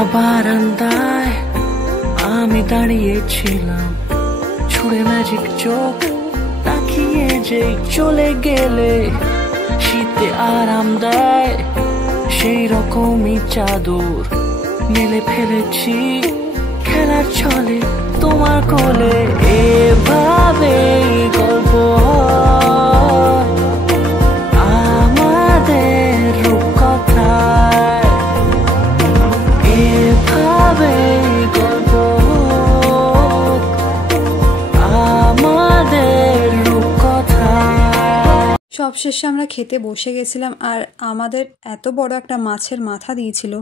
একটা বারান্দায় আমি দাঁড়িয়েছিলাম, ছুড়ে ম্যাজিক চোখ তাকিয়ে যে চলে গেলে শীতে আরাম দেয় সেই রকমই চাদর মেলে ফেলেছি খেলার ছলে তোমার কোলে। এভাবে গল্প আমাদের রূপকথায়, এভাবে গল্প আমাদের রূপকথায়। সবশেষে আমরা খেতে বসে গেছিলাম, আর আমাদের এত বড় একটা মাছের মাথা দিয়েছিল,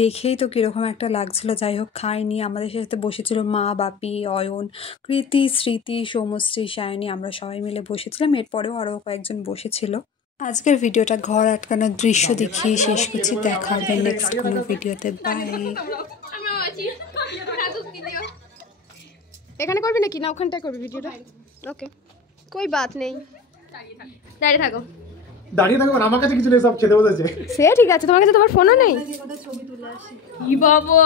দেখেই তো কীরকম একটা লাগছিল। যাই হোক, খাইনি। আমাদের সাথে বসেছিল মা, বাপি, অয়ন, কৃতি, স্মৃতি, সৌমশ্রী, সায়নী, আমরা সবাই মিলে বসেছিলাম। এরপরেও আরও কয়েকজন বসেছিল। আজকের ভিডিওটা ঘর আটকানোর দৃশ্য দেখিয়ে শেষ করছি। দেখা হবে নেক্সট কোনো ভিডিওতে। বাই। এখানে করবি নাকি না ওখানটায় করবি ভিডিওটা? ওকে, কোই বাত নেই। দাঁড়িয়ে থাকো, দাঁড়িয়ে থাকো। আমার কাছে কিছু নেই, সব খেতে বসেছে। সে ঠিক আছে, তোমার কাছে তোমার ফোনও নেই? ই বাবা,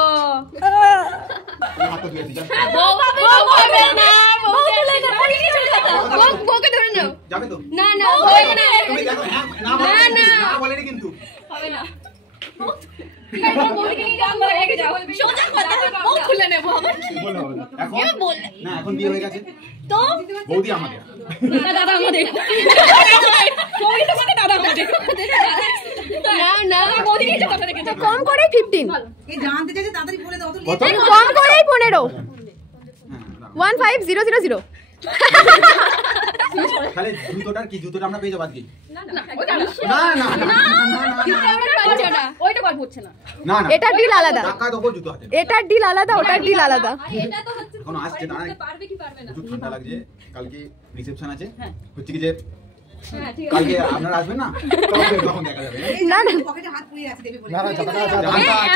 বউকে ধরে নাও। যাবে তো? না না, তুমি দেখো, না বলেনি কিন্তু হবে না। এখন বিয়ে হয়ে গেছে তো বৌদি আমাদের, দাদা আমাদের, কম করে 15, কম করে 15, 15000। তাহলে জুতোটার কি? জুতোটা আমরা পেয়ে যাবো আজকে? এটার ডিল আলাদা, এটার ডিল আলাদা, ওটার ডিল আলাদা। এখন আসছে না, একটু ঠান্ডা লাগছে, কালকে রিসেপশন আছে, হচ্ছে কি যে কালকে আপনারা আসবেন না, তখন দেখা যাবে। না না, পকেটে হাত পুড়ে আছে দেবে বলে।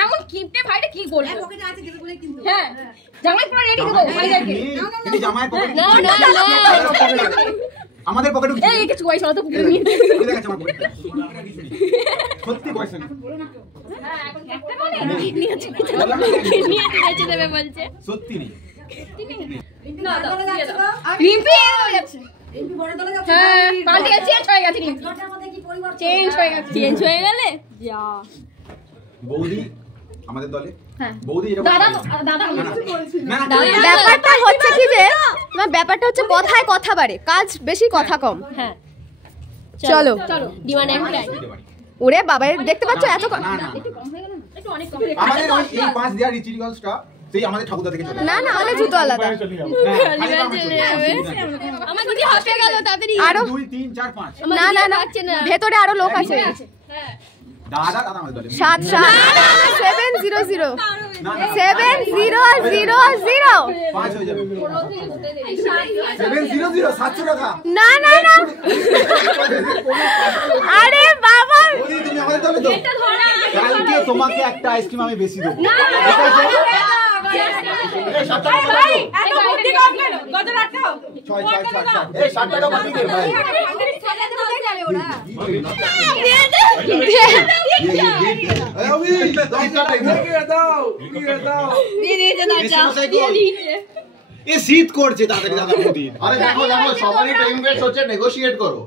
এমন কিপটে ভাইটা কি বলবো? পকেটে আছে দেবে বলে কিন্তু। হ্যাঁ, জামাই পুরো রেডি দেবো ভাইজাকে। এটি জামাই পকেটে, না না না, আমাদের পকেটে এই কিছু পয়সা তো পুরো নিয়ে দেখাচ্ছে আমার পকেটে, সত্যি পয়সা না। হ্যাঁ, এখন একটা বলে কিডনি আছে, কিডনি আছে দেবে বলছে, সত্যি নেই। না দাও, দিয়ে দাও। রিম্পি হয়ে যাচ্ছে, রিম্পি বড় দলে যাচ্ছে। হ্যাঁ, পাল্টে চেঞ্জ হয়ে গেছে রিম্পি, দরজার মধ্যে কি পরিবর্তন? চেঞ্জ হয়ে গেছে, চেঞ্জ হয়ে গেলে যা। বৌদি আমাদের দলে, হ্যাঁ বৌদি এটা দাদা, দাদা না ব্যাপারটা হচ্ছে কি যে, না ব্যাপারটা হচ্ছে কথায় কথা বাড়ে, কাজ বেশি কথা কম। হ্যাঁ, চলো চলো ডিমান্ড একটাই। ওরে বাবা, দেখতে পাচ্ছ এত না না, একটু কম হয়ে গেল না, একটু অনেক কম। আমাদের ওই এই পাঁচ দেওয়ার রিচুয়ালসটা সেই আমাদের ঠাকুরদা থেকে চলে। না না, আমাদের জুতো আলাদা। আমার দিদি হাসে গেল তাড়াতাড়ি। আরো 2 3 4 5। না না না, ভেতরে আরো লোক আছে। দাদা আমাদের দলে 7 700 না 7000 5 হয়ে যাবে। 700 700 টাকা। না না না, আরে বাবা, বৌদি তুমি আমাদের দলে তো, কালকে তোমাকে একটা আইসক্রিম আমি বেশি দেব। এই 7 টাকা ভাই এত বুদ্ধি কম কেন? কত রাখাও? 6 এই 60 টাকা বাকি দে ভাই। শীত করছে তাড়াতাড়ি দাদা বৌদি। আরে দেখো দেখো, সবারই টাইম ওয়েস্ট হচ্ছে, নেগোশিয়েট করো।